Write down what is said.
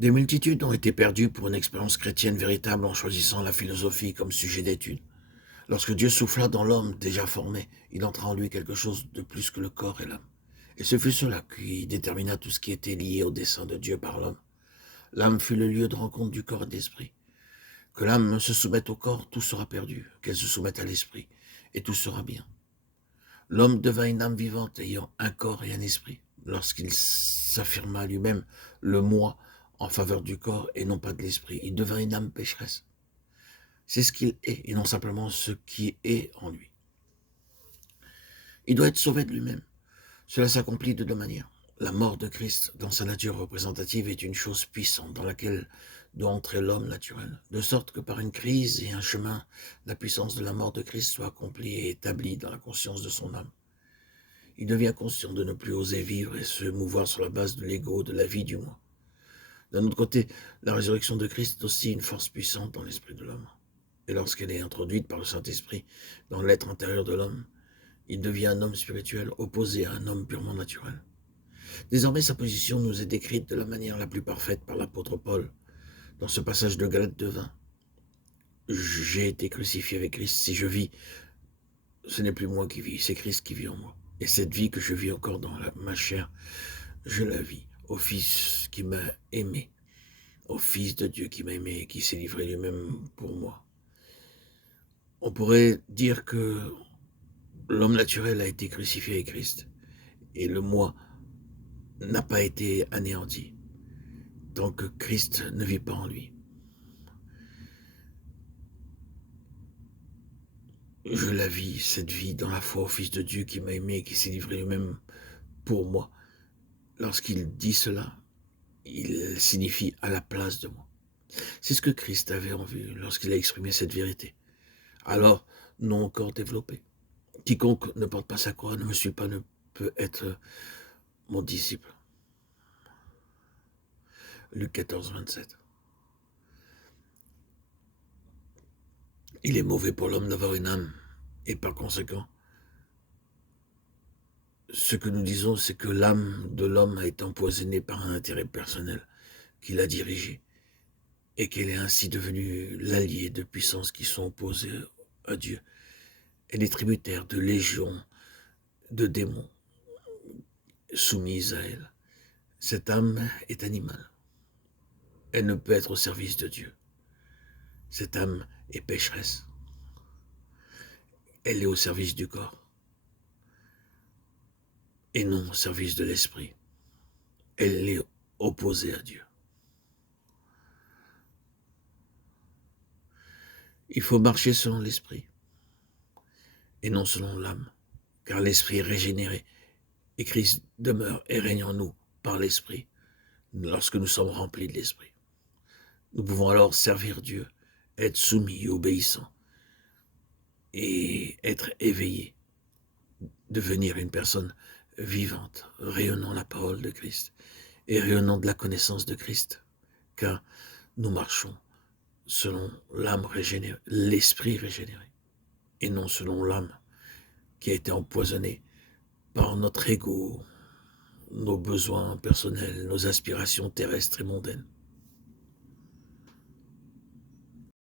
Des multitudes ont été perdues pour une expérience chrétienne véritable en choisissant la philosophie comme sujet d'étude. Lorsque Dieu souffla dans l'homme déjà formé, il entra en lui quelque chose de plus que le corps et l'âme. Et ce fut cela qui détermina tout ce qui était lié au dessein de Dieu par l'homme. L'âme fut le lieu de rencontre du corps et de l'esprit. Que l'âme se soumette au corps, tout sera perdu. Qu'elle se soumette à l'esprit, et tout sera bien. L'homme devint une âme vivante ayant un corps et un esprit. Lorsqu'il s'affirma lui-même le moi en faveur du corps et non pas de l'esprit, il devint une âme pécheresse. C'est ce qu'il est et non simplement ce qui est en lui. Il doit être sauvé de lui-même. Cela s'accomplit de deux manières. La mort de Christ, dans sa nature représentative, est une chose puissante dans laquelle doit entrer l'homme naturel, de sorte que par une crise et un chemin, la puissance de la mort de Christ soit accomplie et établie dans la conscience de son âme. Il devient conscient de ne plus oser vivre et se mouvoir sur la base de l'ego, de la vie du moi. D'un autre côté, la résurrection de Christ est aussi une force puissante dans l'esprit de l'homme. Et lorsqu'elle est introduite par le Saint-Esprit dans l'être intérieur de l'homme, il devient un homme spirituel opposé à un homme purement naturel. Désormais, sa position nous est décrite de la manière la plus parfaite par l'apôtre Paul. Dans ce passage de Galates 2:20, j'ai été crucifié avec Christ. Si je vis, ce n'est plus moi qui vis, c'est Christ qui vit en moi. Et cette vie que je vis encore dans ma chair, je la vis au Fils qui m'a aimé, au Fils de Dieu qui m'a aimé et qui s'est livré lui-même pour moi. On pourrait dire que l'homme naturel a été crucifié avec Christ et le moi n'a pas été anéanti tant que Christ ne vit pas en lui. Je la vis, cette vie, dans la foi au Fils de Dieu qui m'a aimé et qui s'est livré lui-même pour moi. Lorsqu'il dit cela, il signifie à la place de moi. C'est ce que Christ avait en vue lorsqu'il a exprimé cette vérité. Alors, non encore développé. Quiconque ne porte pas sa croix, ne me suit pas, ne peut être mon disciple. Luc 14:27. Il est mauvais pour l'homme d'avoir une âme, et par conséquent, ce que nous disons, c'est que l'âme de l'homme a été empoisonnée par un intérêt personnel qui l'a dirigée, et qu'elle est ainsi devenue l'allié de puissances qui sont opposées à Dieu. Elle est tributaire de légions de démons soumises à elle. Cette âme est animale. Elle ne peut être au service de Dieu. Cette âme est pécheresse. Elle est au service du corps et non au service de l'esprit. Elle est opposée à Dieu. Il faut marcher selon l'esprit et non selon l'âme, car l'esprit est régénéré et Christ demeure et règne en nous par l'esprit lorsque nous sommes remplis de l'esprit. Nous pouvons alors servir Dieu, être soumis et obéissants et être éveillés, devenir une personne vivante, rayonnant la parole de Christ et rayonnant de la connaissance de Christ, car nous marchons selon l'âme régénérée, l'esprit régénéré, et non selon l'âme qui a été empoisonnée par notre ego, nos besoins personnels, nos aspirations terrestres et mondaines.